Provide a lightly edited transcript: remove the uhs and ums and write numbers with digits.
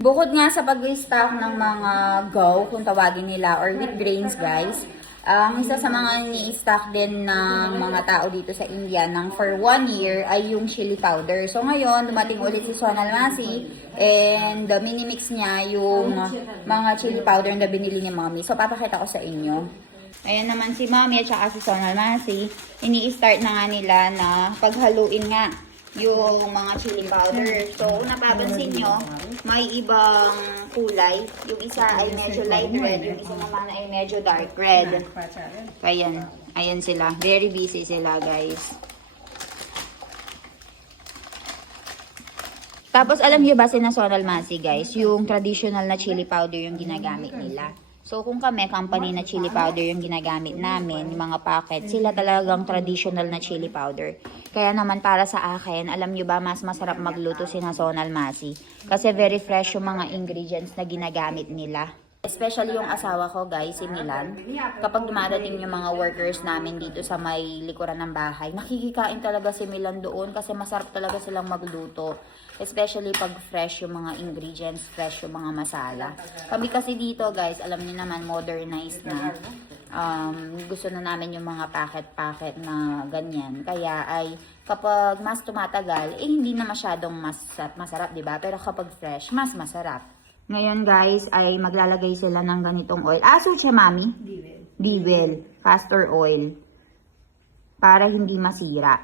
Bukod nga sa pag-stock ng mga go, kung tawagin nila, or wheat grains guys, ang isa sa mga ni-stock din ng mga tao dito sa India ng for 1 year ay yung chili powder. So ngayon, dumating ulit si Sonal Masi and minimix niya yung mga chili powder na binili ni Mommy. So papakita ko sa inyo. Ayan naman si Mommy at saka si Sonal Masi. Ini-start na nga nila na paghaluin nga yung mga chili powder. So, kung napapansin nyo, may ibang kulay. Yung isa ay medyo light red, yung isa naman ay medyo dark red. Ayan. Ayan sila. Very busy sila, guys. Tapos, alam nyo ba si Sonal Masi, guys, yung traditional na chili powder yung ginagamit nila. So, kung kami, company na chili powder yung ginagamit namin, yung mga packet, sila talagang traditional na chili powder. Kaya naman para sa akin, alam nyo ba, mas masarap magluto si Sonal Masi. Kasi very fresh yung mga ingredients na ginagamit nila. Especially yung asawa ko, guys, si Milan. Kapag dumadating yung mga workers namin dito sa may likuran ng bahay, nakikikain talaga si Milan doon kasi masarap talaga silang magluto. Especially pag fresh yung mga ingredients, fresh yung mga masala. Kami kasi dito, guys, alam niyo naman, modernized na. Gusto na namin yung mga packet-packet na ganyan. Kaya ay kapag mas tumatagal, hindi na masyadong masarap, diba? Pero kapag fresh, mas masarap. Ngayon, guys, ay maglalagay sila ng ganitong oil. Aso siya, Mami? Divel. Divel. Castor oil. Para hindi masira.